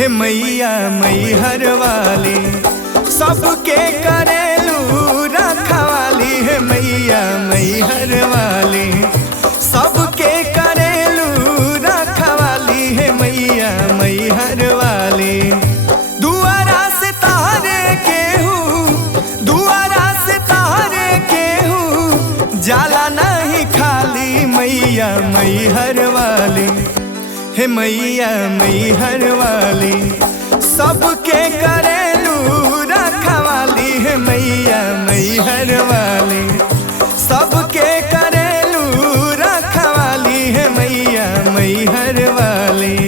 हे मैया मैहर वाली सबके करेलू रखवाली। हे मैया मैहर वाली सबके करेलू रखवाली। हे मैया मैहर वाली दुआरा से तारे केहू, दुआरा से तारे केहू जाला नहीं खाली। मैया मैहर वाली हे मैया मैहर वाली सबके करेलू रखवाली। हे मैया मैहर वाली सबके करेलू रखवाली। हे मैया मैहर वाली।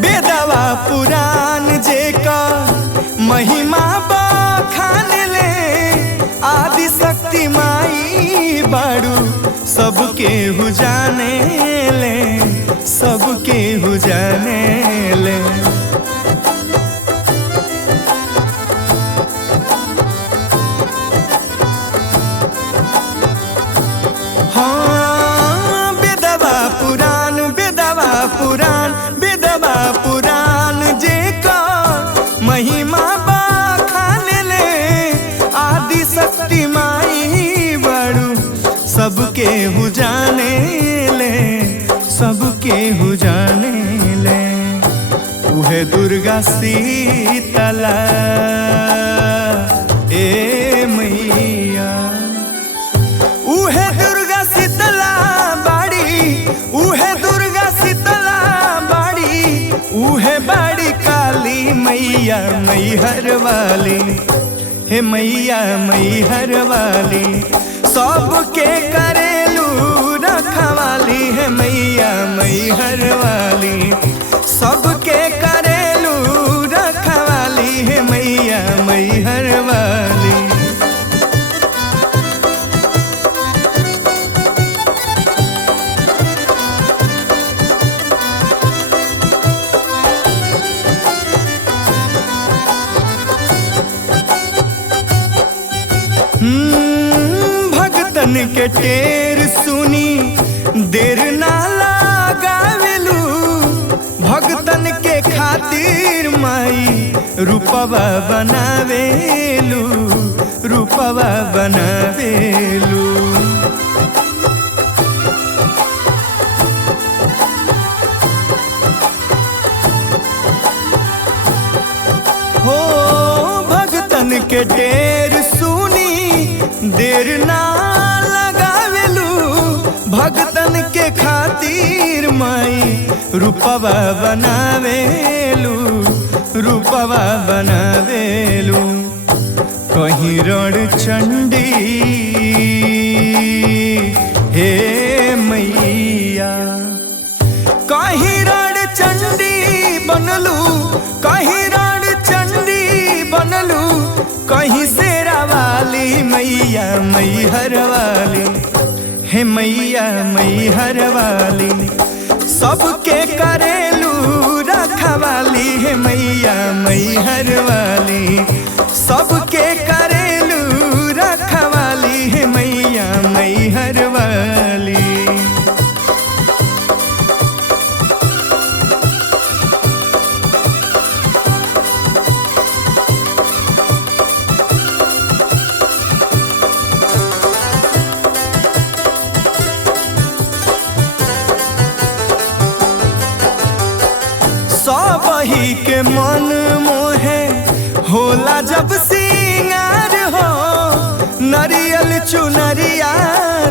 बेदवा पुराण जेका महिमा बखान ले, आदि शक्ति माई बाड़ू सबके हु जाने ले, सबके हु जाने ले। हाँ बेदवा पुराण, बेदवा पुराण, बेदवा पुराण जेका महिमा बखान ले, आदि शक्ति माई बाड़ू सबके हु जाने ले, सबके हु जाने ले। उहे दुर्गा शीतला ए मैया, उहे दुर्गा शीतला बाड़ी, उहे दुर्गा शीतला बाड़ी, उहे बाड़ी काली। मैया मैहर वाली हे मैया मैहर वाली सबके करेलू रखवाली। हे मैया मैहर वाली सबके करेलू रखवाली। हे मैया मैहर वाली। भगतन के टेर सुनी देर ना लगावेलू, भगतन के खातिर माई रूपवा बनावेलू, रूपवा बनावेलू। हो भगतन के टेर सुनी देर ना लगावेलू, भगतन के खातिर माई रूपवा बनावेलू, रूपवा बनावेलू। कहीं रण चंडी हे मैया, कहीं रण चंडी बनलू, कहीं रण चंडी बनलू, कहीं शेरा वाली। मैया मैहर वाली हे मैया मैहर वाली सबके करेलू रखवाली। हे मैया मैहर वाली सबके करेलू रखवाली। हे मैया मैहर वाली। सबही के मन मोहे होला जब सिंगार हो, नरियल चुनरिया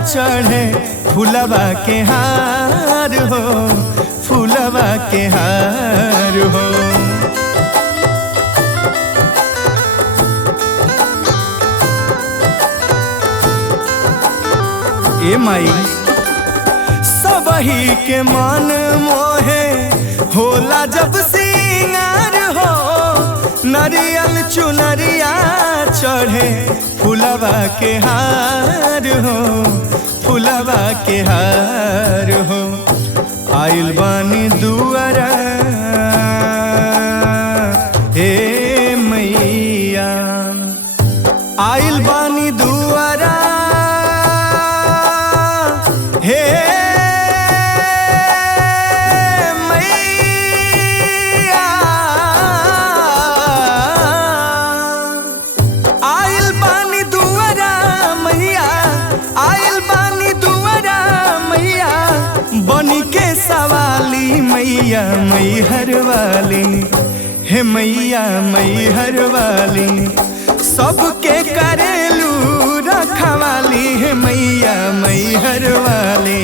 चढ़े फुलवा के हार हो, फुलवा के हार हो। ए माई सबही के मन मोहे होला जब सिंगार हो, नरियल चुनरिया चढ़े फुलवा के हार हो, फुलवा के हार हो। आइल बानी दुआरा हे मैया, आइल बानी दुआरा हे मैया, आइल बानी दुआरा मैया, आइल बानी दुआरा मैया, बनी के सवाली मैया मैहर वाली, हे मैया मैहर वाली, सबके करेलू रखवाली, हे मैया मैहर वाली।